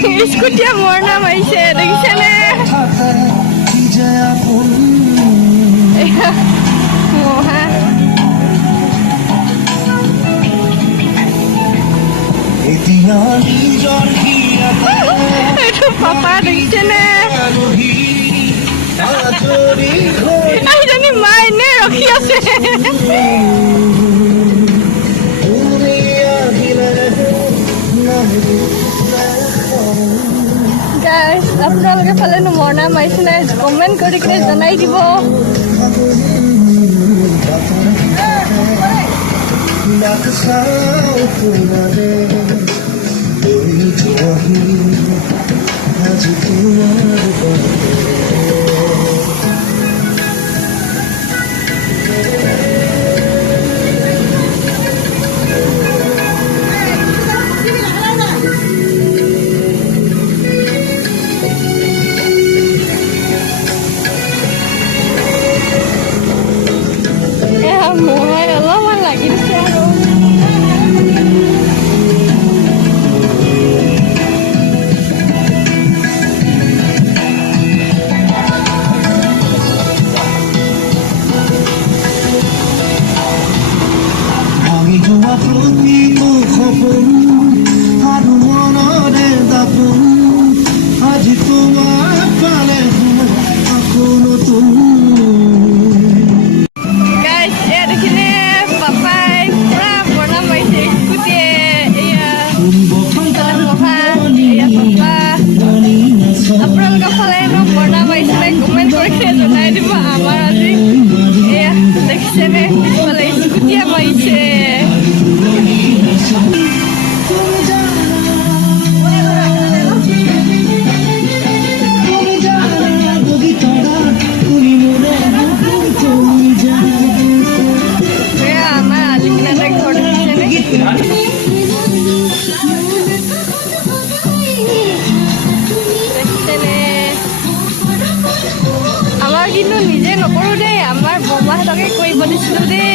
স্কুটিয়ে মোৰ নাম আহিছে দেখিছেনে মহা এইটো পাপা দেখিছেনে এইজনী মা এনে ৰখি আছে আপোনালোকে ফালেনো মোৰ নাম আহিছে নাই কমেণ্ট কৰি কিনে জনাই দিব মহাই অলপমান লাগি দিছে আৰু আমি যোৱা প্ৰতিটো সপোন আৰু মনৰে দাপোন আজি তোমাৰ পালে আকৌ নতুন আপোনালোকৰ ফালে মোৰ নাম আহিছে কমেণ্ট কৰি জনাই দিব আমাৰ আজি এয়া দেখিছেনে পিছফালে স্কুটিয়ে মাৰিছে আমাৰ আলিকিনাতে ঘৰ দেখিছেনে আমাৰ কিন্তু নিজে নকৰোঁ দেই আমাৰ বৰমাহঁতকে কৰিব দিছিলোঁ দেই